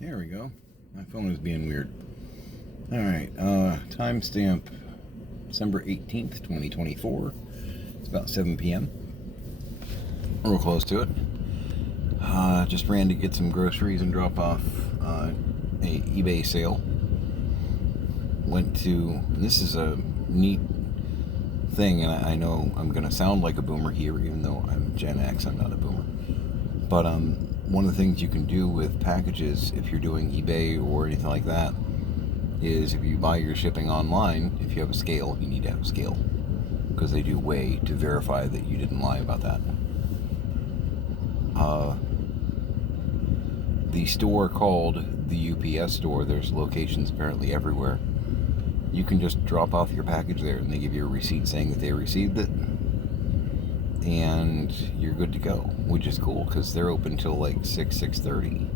There we go. My phone is being weird. Alright, timestamp December 18th, 2024. It's about 7 p.m. Real close to it. Just ran to get some groceries and drop off a eBay sale. This is a neat thing, and I know I'm going to sound like a boomer here, even though I'm Gen X, I'm not a boomer. But one of the things you can do with packages, if you're doing eBay or anything like that, is if you buy your shipping online, if you have a scale, you need to have a scale, because they do weigh to verify that you didn't lie about that. The store called the UPS store, there's locations apparently everywhere. You can just drop off your package there and they give you a receipt saying that they received it, and you're good to go, which is cool because they're open till like 6:30.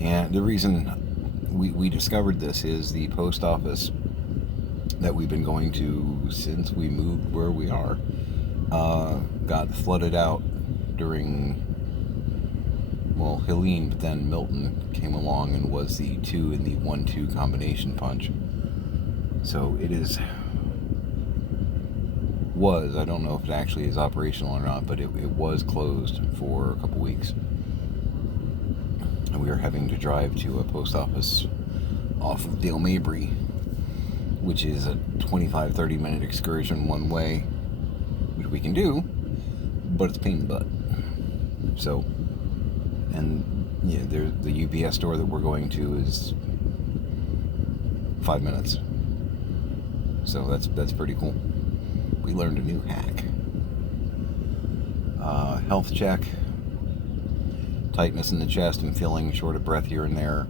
And the reason we discovered this is the post office that we've been going to since we moved where we are got flooded out during, well, Helene, but then Milton came along and was the 2 in the 1-2 combination punch. So it was, I don't know if it actually is operational or not, but it was closed for a couple weeks. And we were having to drive to a post office off of Dale Mabry, which is a 25-30 minute excursion one way, which we can do, but it's a pain in the butt. So, and yeah, the UPS store that we're going to is 5 minutes. So that's pretty cool. We learned a new hack. Health check. Tightness in the chest and feeling short of breath here and there.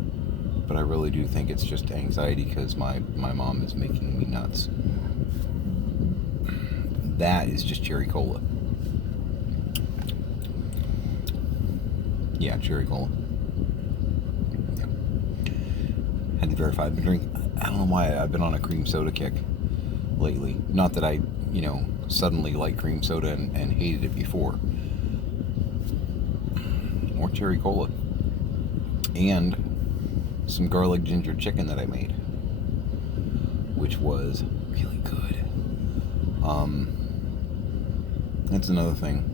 But I really do think it's just anxiety because my mom is making me nuts. That is just cherry cola. Yeah, cherry cola. Yeah. Had to verify. I've been drinking. I don't know why I've been on a cream soda kick lately. Not that I, suddenly like cream soda and hated it before. More cherry cola. And some garlic ginger chicken that I made, which was really good. That's another thing.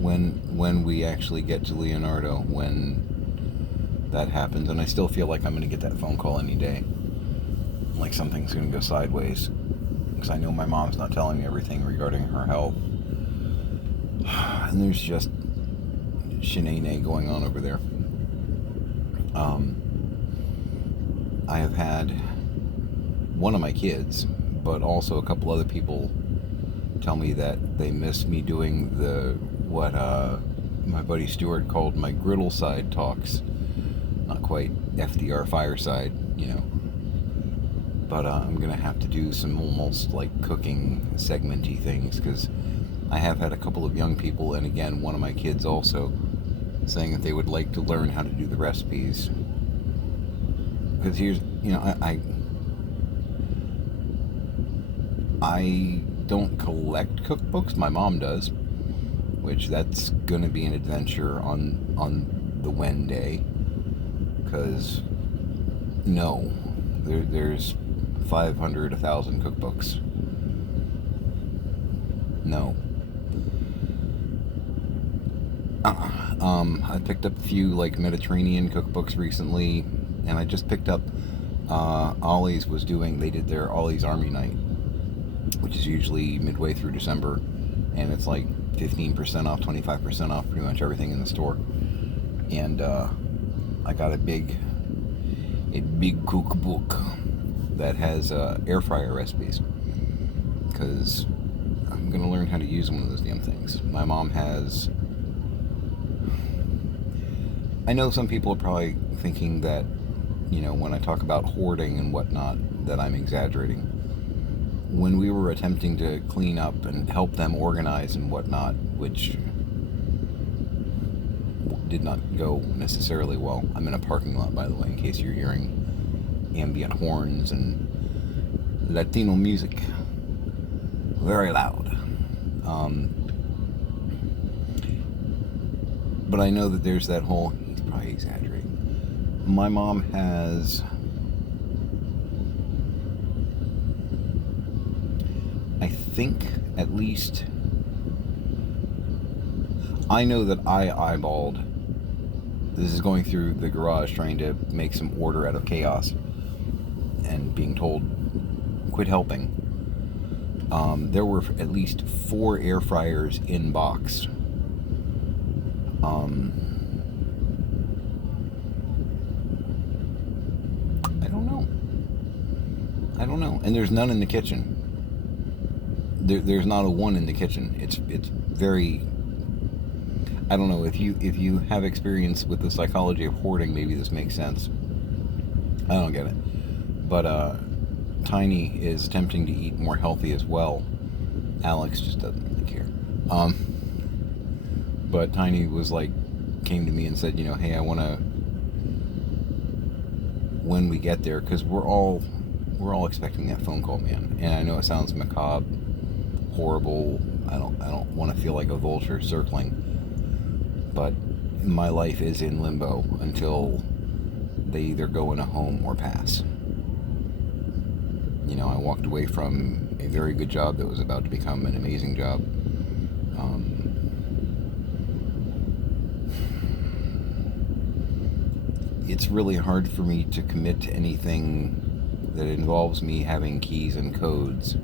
When we actually get to Leonardo, when that happens, and I still feel like I'm going to get that phone call any day, like something's going to go sideways, because I know my mom's not telling me everything regarding her health, and there's just shenanigans going on over there. I have had one of my kids, but also a couple other people tell me that they miss me doing what my buddy Stuart called my griddle side talks. Not quite FDR fireside, but I'm gonna have to do some almost like cooking segmenty things, because I have had a couple of young people, and again one of my kids also, saying that they would like to learn how to do the recipes. Because here's, I don't collect cookbooks. My mom does, which that's gonna be an adventure on the Wen day. Because there's 500, 1,000 cookbooks. No. I picked up a few like Mediterranean cookbooks recently, and I just picked up Ollie's they did their Ollie's Army Night, which is usually midway through December, and it's like 15% off, 25% off pretty much everything in the store. And I got a big cookbook that has air fryer recipes, because I'm gonna learn how to use one of those damn things. My mom has. I know some people are probably thinking that, when I talk about hoarding and whatnot, that I'm exaggerating. When we were attempting to clean up and help them organize and whatnot, which did not go necessarily well. I'm in a parking lot, by the way, in case you're hearing ambient horns and Latino music. Very loud. But I know that there's that whole, he's probably exaggerating. My mom has, I think, at least, I know that I eyeballed, this is going through the garage trying to make some order out of chaos and being told, quit helping. There were at least 4 air fryers in box. I don't know. And there's none in the kitchen. There's not a one in the kitchen. It's very, I don't know, if you have experience with the psychology of hoarding, maybe this makes sense. I don't get it. But Tiny is attempting to eat more healthy as well. Alex just doesn't really care. But Tiny was like, came to me and said, hey, I want to, when we get there, because we're all expecting that phone call, man. And I know it sounds macabre, horrible. I don't want to feel like a vulture circling, but my life is in limbo until they either go in a home or pass. I walked away from a very good job that was about to become an amazing job. It's really hard for me to commit to anything that involves me having keys and codes,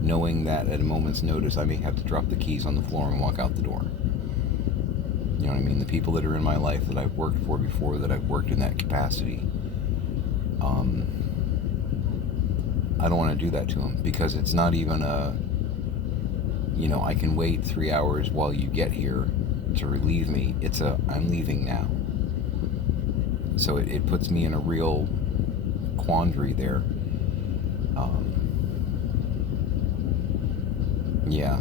knowing that at a moment's notice I may have to drop the keys on the floor and walk out the door. You know what I mean? The people that are in my life that I've worked for before, that I've worked in that capacity, I don't want to do that to them, because it's not even a, I can wait 3 hours while you get here to relieve me. It's a, I'm leaving now. So it puts me in a real quandary there. Yeah.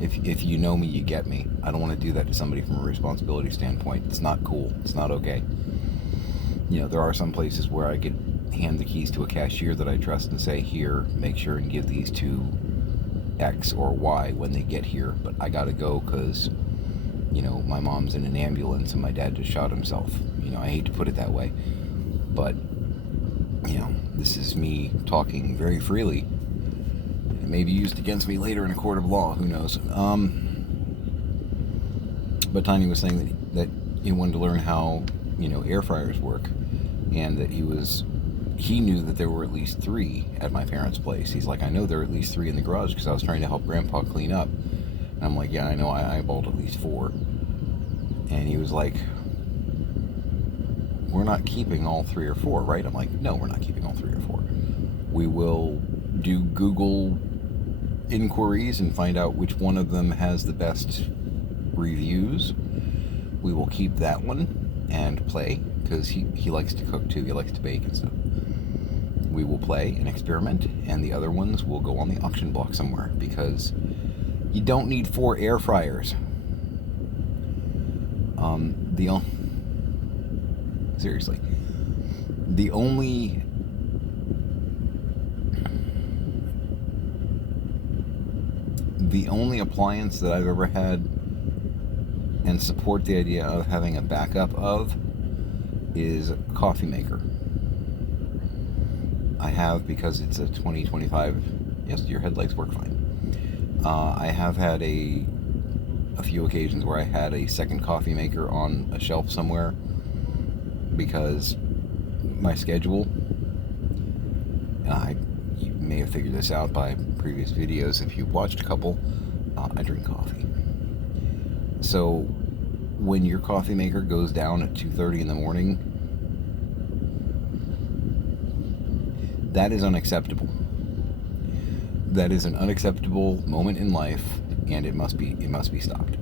If you know me, you get me. I don't want to do that to somebody from a responsibility standpoint. It's not cool. It's not okay. There are some places where I could hand the keys to a cashier that I trust and say, here, make sure and give these to X or Y when they get here. But I gotta go because, my mom's in an ambulance and my dad just shot himself. I hate to put it that way. But, this is me talking very freely. It may be used against me later in a court of law, who knows. But Tiny was saying that he wanted to learn how, air fryers work, and that he knew that there were at least 3 at my parents' place. He's like, I know there are at least 3 in the garage because I was trying to help Grandpa clean up. And I'm like, yeah, I know, I eyeballed at least 4. And he was like, we're not keeping all 3 or 4, right? I'm like, no, we're not keeping all 3 or 4. We will do Google inquiries and find out which one of them has the best reviews. We will keep that one and play, because he likes to cook too. He likes to bake and stuff. We will play and experiment, and the other ones will go on the auction block somewhere, because you don't need 4 air fryers. Seriously, the only appliance that I've ever had and support the idea of having a backup of is a coffee maker. I have, because it's a 2025. Yes, your headlights work fine. I have had a few occasions where I had a second coffee maker on a shelf somewhere, because my schedule, you may have figured this out by previous videos if you've watched a couple, I drink coffee. So when your coffee maker goes down at 2:30 in the morning, that is unacceptable. That is an unacceptable moment in life, and it must be stopped.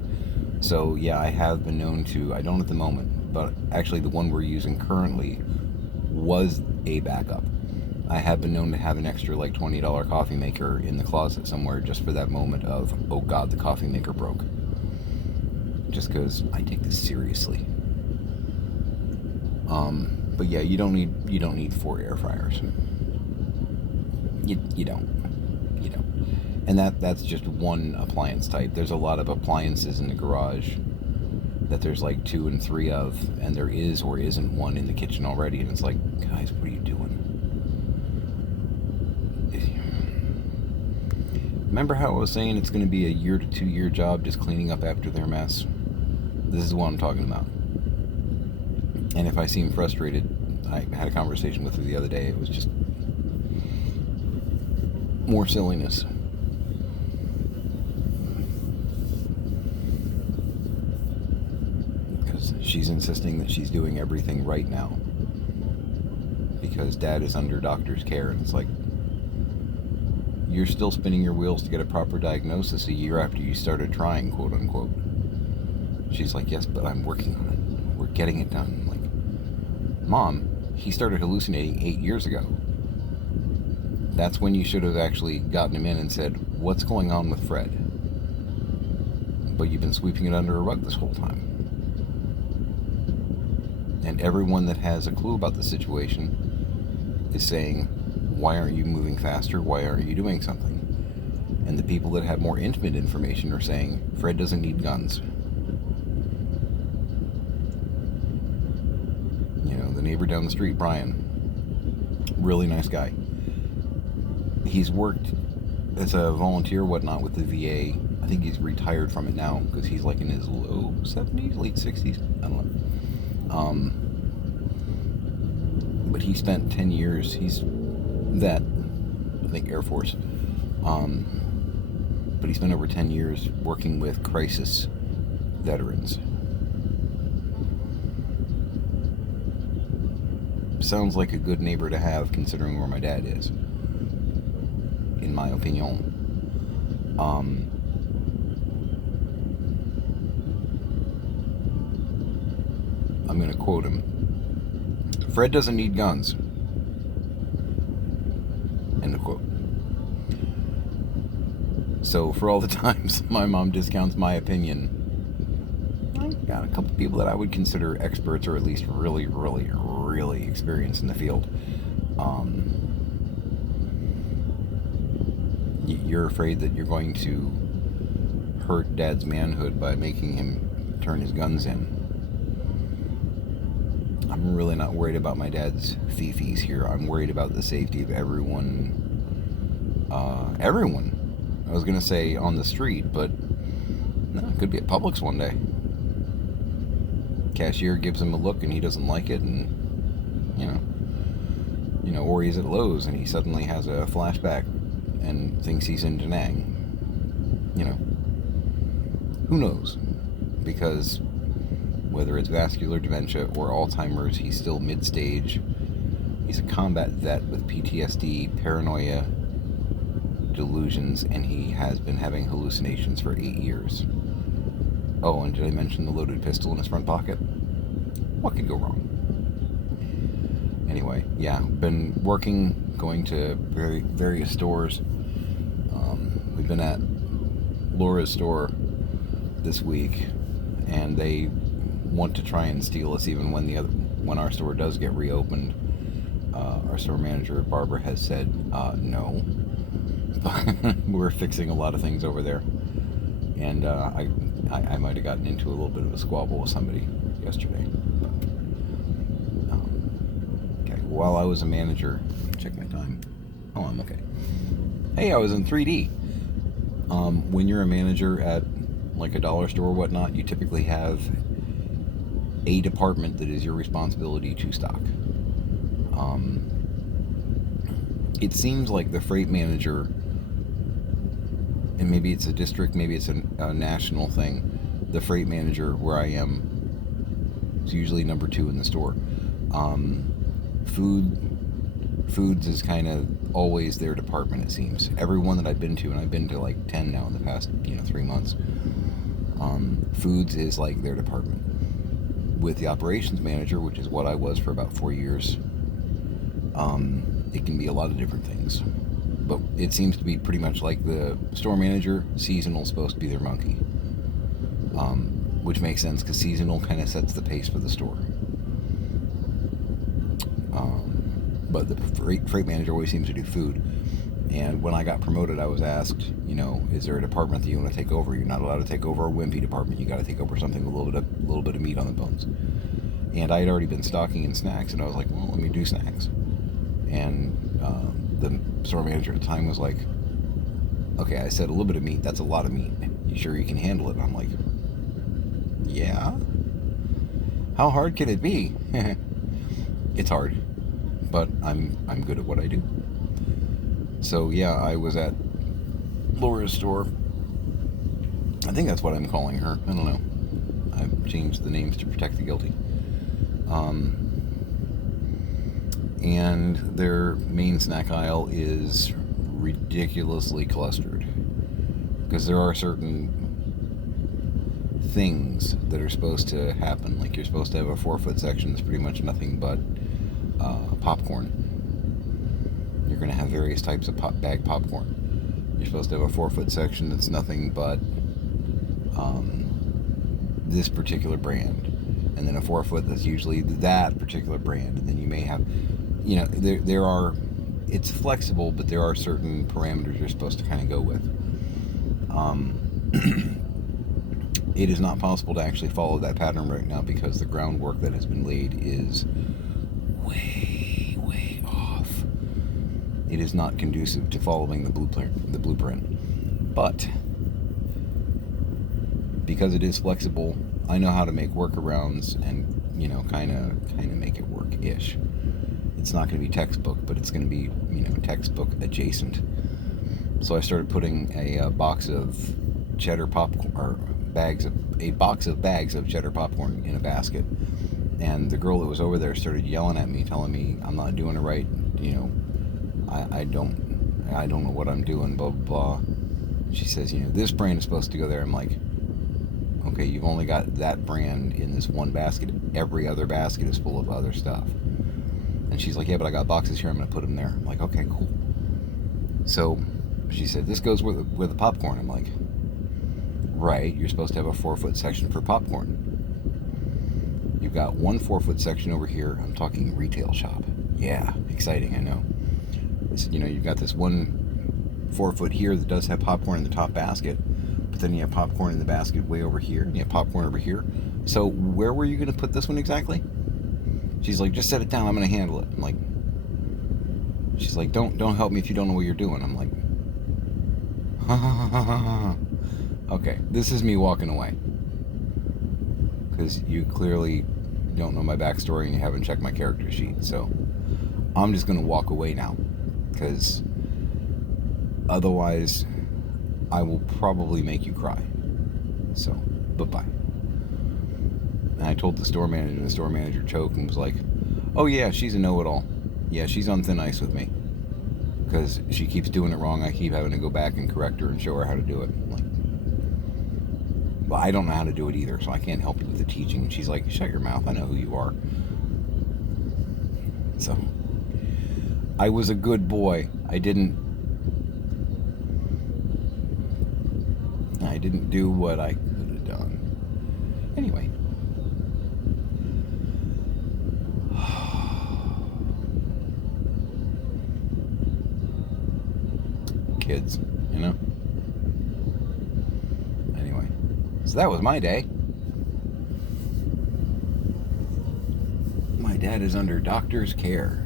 So yeah, I have been known to, I don't at the moment, but actually the one we're using currently was a backup. I have been known to have an extra like $20 coffee maker in the closet somewhere, just for that moment of, oh God, the coffee maker broke. Just because I take this seriously. But yeah, you don't need 4 air fryers. You don't. And that's just one appliance type. There's a lot of appliances in the garage that there's like 2 and 3 of, and there is or isn't one in the kitchen already, and it's like, guys, what are you doing? Remember how I was saying it's going to be a 1 to 2 year job just cleaning up after their mess? This is what I'm talking about. And if I seem frustrated, I had a conversation with her the other day. It was just more silliness. Because she's insisting that she's doing everything right now. Because Dad is under doctor's care, and it's like, you're still spinning your wheels to get a proper diagnosis a year after you started trying, quote unquote. She's like, yes, but I'm working on it. We're getting it done. I'm like, Mom, he started hallucinating 8 years ago. That's when you should have actually gotten him in and said, what's going on with Fred? But you've been sweeping it under a rug this whole time. And everyone that has a clue about the situation is saying, why aren't you moving faster? Why aren't you doing something? And the people that have more intimate information are saying, Fred doesn't need guns. You know, the neighbor down the street, Brian, really nice guy. He's worked as a volunteer, whatnot, with the VA. I think he's retired from it now because he's like in his low 70s, late 60s. I don't know. But he spent 10 years. He's that, I think, Air Force. But he spent over 10 years working with crisis veterans. Sounds like a good neighbor to have, considering where my dad is, in my opinion. I'm going to quote him. Fred doesn't need guns. End of quote. So for all the times my mom discounts my opinion, I got a couple people that I would consider experts, or at least really, really, really experienced in the field. You're afraid that you're going to hurt Dad's manhood by making him turn his guns in. I'm really not worried about my dad's fifis here. I'm worried about the safety of everyone. Everyone. I was going to say on the street, but no, it could be at Publix one day. Cashier gives him a look and he doesn't like it, and you know, or he's at Lowe's and he suddenly has a flashback and thinks he's in Da Nang. You know, who knows? Because whether it's vascular dementia or Alzheimer's, he's still mid-stage. He's a combat vet with PTSD, paranoia, delusions, and he has been having hallucinations for 8 years. Oh, and did I mention the loaded pistol in his front pocket? What could go wrong? Anyway, yeah, been working, going to various stores. We've been at Laura's store this week, and they want to try and steal us even when our store does get reopened. Our store manager, Barbara, has said no. We're fixing a lot of things over there, and I might have gotten into a little bit of a squabble with somebody yesterday. But, okay, while I was a manager, check my time. Oh, I'm okay. Hey, I was in 3D. When you're a manager at like a dollar store or whatnot, you typically have a department that is your responsibility to stock. It seems like the freight manager, and maybe it's a district, maybe it's a national thing, the freight manager where I am is usually number 2 in the store. Foods is kind of always their department, it seems. Everyone that I've been to, and I've been to like 10 now in the past 3 months, foods is like their department. With the operations manager, which is what I was for about 4 years, it can be a lot of different things. But it seems to be pretty much like the store manager, seasonal is supposed to be their monkey. Which makes sense because seasonal kind of sets the pace for the store. But the freight manager always seems to do food. And when I got promoted, I was asked, is there a department that you want to take over? You're not allowed to take over a wimpy department. You got to take over something with a little bit of meat on the bones. And I had already been stocking in snacks, and I was like, well, let me do snacks. And the store manager at the time was like, okay, I said a little bit of meat. That's a lot of meat. You sure you can handle it? And I'm like, yeah. How hard can it be? It's hard, but I'm good at what I do. So yeah, I was at Laura's store. I think that's what I'm calling her. I don't know. I've changed the names to protect the guilty. And their main snack aisle is ridiculously clustered, because there are certain things that are supposed to happen. Like, you're supposed to have a 4-foot section that's pretty much nothing but popcorn. You're going to have various types of bag popcorn. You're supposed to have a 4-foot section that's nothing but this particular brand, and then a 4-foot that's usually that particular brand. And then you may have, there are, it's flexible, but there are certain parameters you're supposed to kind of go with. It is not possible to actually follow that pattern right now, because the groundwork that has been laid is way off. It is not conducive to following the blueprint. But because it is flexible, I know how to make workarounds and, kind of make it work-ish. It's not going to be textbook, but it's going to be, textbook adjacent. So I started putting a box of cheddar popcorn, or a box of bags of cheddar popcorn in a basket. And the girl that was over there started yelling at me, telling me I'm not doing it right. I don't know what I'm doing, blah, blah, blah. She says, this brand is supposed to go there. I'm like, okay, you've only got that brand in this one basket. Every other basket is full of other stuff. And she's like, yeah, but I got boxes here. I'm going to put them there. I'm like, okay, cool. So she said, this goes with the popcorn. I'm like, right, you're supposed to have a 4-foot section for popcorn. You've got one 4-foot section over here. I'm talking retail shop. Yeah, exciting, I know. You've got this one 4-foot here that does have popcorn in the top basket, but then you have popcorn in the basket way over here, and you have popcorn over here. So where were you going to put this one exactly? She's like, just set it down. I'm going to handle it. I'm like, she's like, don't help me if you don't know what you're doing. I'm like, okay, this is me walking away, because you clearly don't know my backstory and you haven't checked my character sheet. So I'm just going to walk away now, because otherwise I will probably make you cry. So, bye-bye. And I told the store manager, and the store manager choked and was like, oh yeah, she's a know-it-all. Yeah, she's on thin ice with me, because she keeps doing it wrong. I keep having to go back and correct her and show her how to do it. I'm like, well, I don't know how to do it either, so I can't help you with the teaching. And she's like, shut your mouth, I know who you are. So, I was a good boy. I didn't do what I could have done. Anyway. Kids, Anyway, so that was my day. My dad is under doctor's care.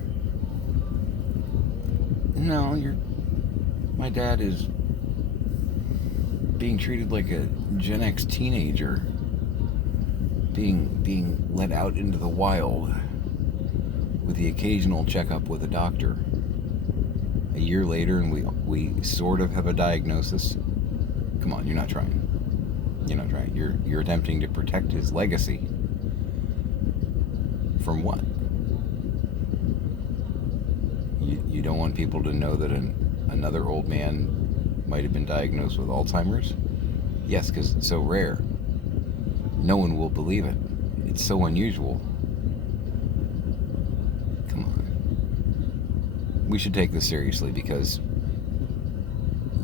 No, my dad is being treated like a Gen X teenager, being let out into the wild with the occasional checkup with a doctor. A year later, and we sort of have a diagnosis. Come on, you're not trying. You're not trying. You're attempting to protect his legacy. From what? You don't want people to know that another old man might have been diagnosed with Alzheimer's? Yes, because it's so rare. No one will believe it. It's so unusual. Come on. We should take this seriously, because,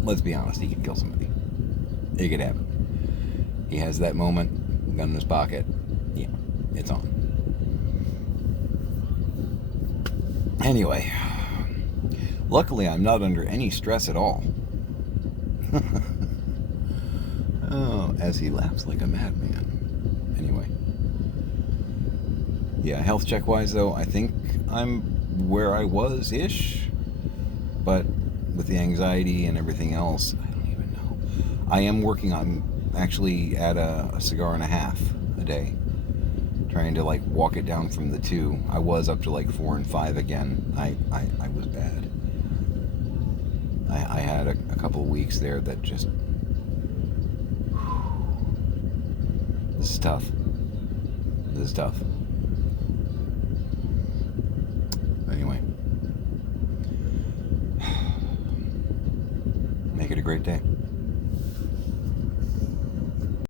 let's be honest, he could kill somebody. It could happen. He has that moment, gun in his pocket. Yeah, it's on. Anyway, Luckily, I'm not under any stress at all. Oh, as he laughs like a madman. Anyway. Yeah, health check wise though, I think I'm where I was-ish. But with the anxiety and everything else, I don't even know. I am working on actually at a cigar and a half a day. Trying to like walk it down from the 2. I was up to like 4 and 5 again. I was bad. I had a couple of weeks there that just... This is tough. This is tough. Anyway. Make it a great day.